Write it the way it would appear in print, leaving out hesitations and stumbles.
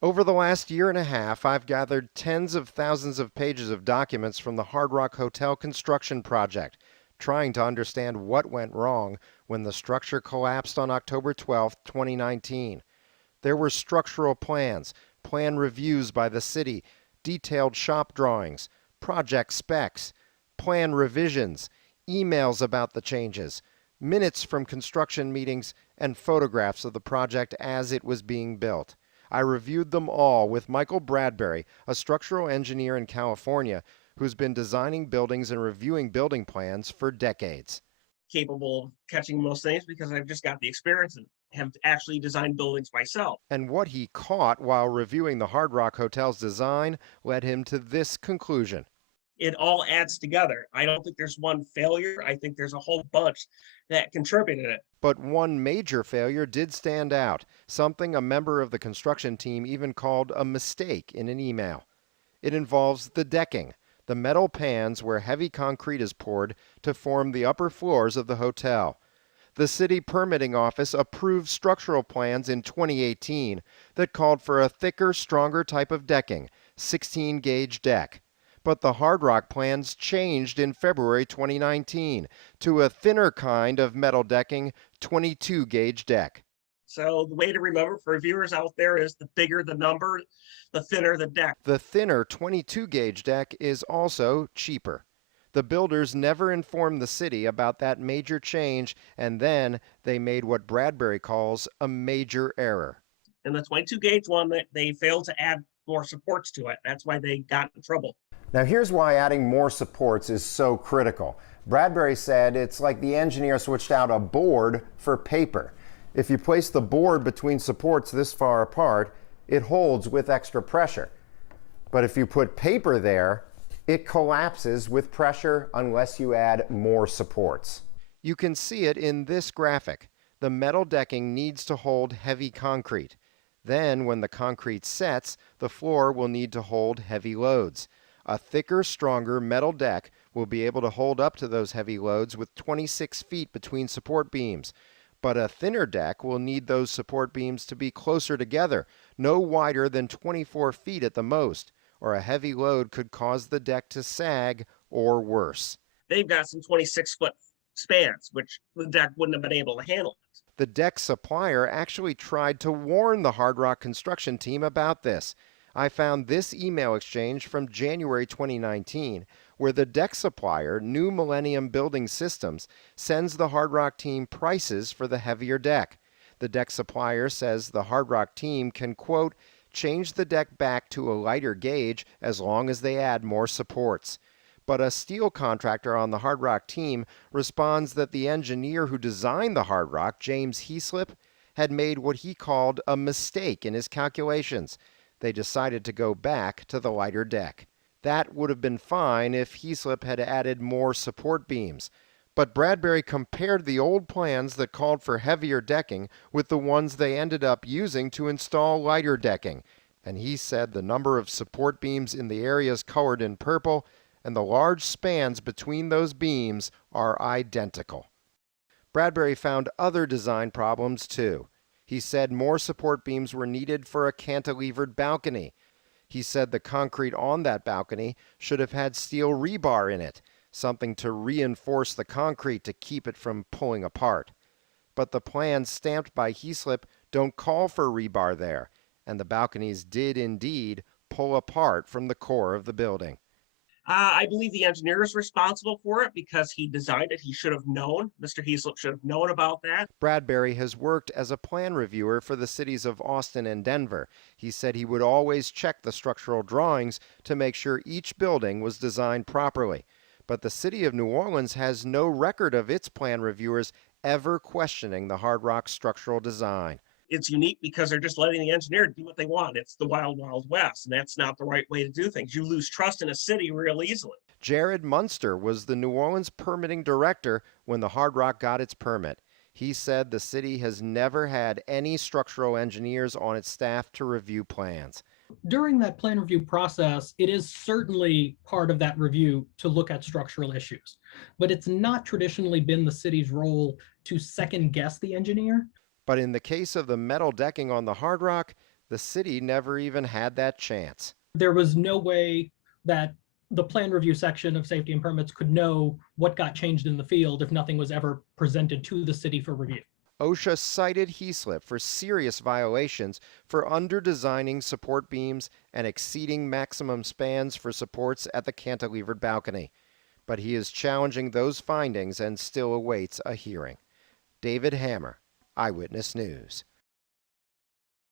Over the last year and a half, I've gathered tens of thousands of pages of documents from the Hard Rock Hotel construction project, trying to understand what went wrong when the structure collapsed on October 12, 2019. There were structural plans, plan reviews by the city, detailed shop drawings, project specs, plan revisions, emails about the changes, minutes from construction meetings, and photographs of the project as it was being built. I reviewed them all with Michael Bradbury, a structural engineer in California who's been designing buildings and reviewing building plans for decades. Capable of catching most things because I've just got the experience and have actually designed buildings myself. And what he caught while reviewing the Hard Rock Hotel's design led him to this conclusion. It all adds together. I don't think there's one failure. I think there's a whole bunch that contributed it. But one major failure did stand out, something a member of the construction team even called a mistake in an email. It involves the decking, the metal pans where heavy concrete is poured to form the upper floors of the hotel. The city permitting office approved structural plans in 2018 that called for a thicker, stronger type of decking, 16-gauge deck. But the Hard Rock plans changed in February 2019 to a thinner kind of metal decking, 22-gauge deck. So the way to remember for viewers out there is the bigger the number, the thinner the deck. The thinner 22-gauge deck is also cheaper. The builders never informed the city about that major change, and then they made what Bradbury calls a major error. And the 22 gauge one, that they failed to add more supports to it. That's why they got in trouble. Now here's why adding more supports is so critical. Bradbury said it's like the engineer switched out a board for paper. If you place the board between supports this far apart, it holds with extra pressure. But if you put paper there, it collapses with pressure unless you add more supports. You can see it in this graphic. The metal decking needs to hold heavy concrete. Then, when the concrete sets, the floor will need to hold heavy loads. A thicker, stronger metal deck will be able to hold up to those heavy loads with 26 feet between support beams. But a thinner deck will need those support beams to be closer together, no wider than 24 feet at the most, or a heavy load could cause the deck to sag or worse. They've got some 26-foot spans, which the deck wouldn't have been able to handle it. The deck supplier actually tried to warn the Hard Rock construction team about this. I found this email exchange from January 2019, where the deck supplier, New Millennium Building Systems, sends the Hard Rock team prices for the heavier deck. The deck supplier says the Hard Rock team can, quote, change the deck back to a lighter gauge as long as they add more supports. But a steel contractor on the Hard Rock team responds that the engineer who designed the Hard Rock, James Heaslip, had made what he called a mistake in his calculations. They decided to go back to the lighter deck. That would have been fine if Heaslip had added more support beams. But Bradbury compared the old plans that called for heavier decking with the ones they ended up using to install lighter decking. And he said the number of support beams in the areas colored in purple and the large spans between those beams are identical. Bradbury found other design problems too. He said more support beams were needed for a cantilevered balcony. He said the concrete on that balcony should have had steel rebar in it, something to reinforce the concrete to keep it from pulling apart. But the plans stamped by Heaslip don't call for rebar there, and the balconies did indeed pull apart from the core of the building. I believe the engineer is responsible for it because he designed it. He should have known. Mr. Heaslip should have known about that. Bradbury has worked as a plan reviewer for the cities of Austin and Denver. He said he would always check the structural drawings to make sure each building was designed properly. But the city of New Orleans has no record of its plan reviewers ever questioning the Hard Rock structural design. It's unique because they're just letting the engineer do what they want. It's the wild, wild west, and that's not the right way to do things. You lose trust in a city real easily. Jared Munster was the New Orleans permitting director when the Hard Rock got its permit. He said the city has never had any structural engineers on its staff to review plans. During that plan review process, it is certainly part of that review to look at structural issues, but it's not traditionally been the city's role to second guess the engineer. But in the case of the metal decking on the Hard Rock, The city never even had that chance. There was no way that the plan review section of safety and permits could know what got changed in the field if nothing was ever presented to the city for review. OSHA cited Heaslip for serious violations for under-designing support beams and exceeding maximum spans for supports at the cantilevered balcony. But he is challenging those findings and still awaits a hearing. David Hammer, Eyewitness News.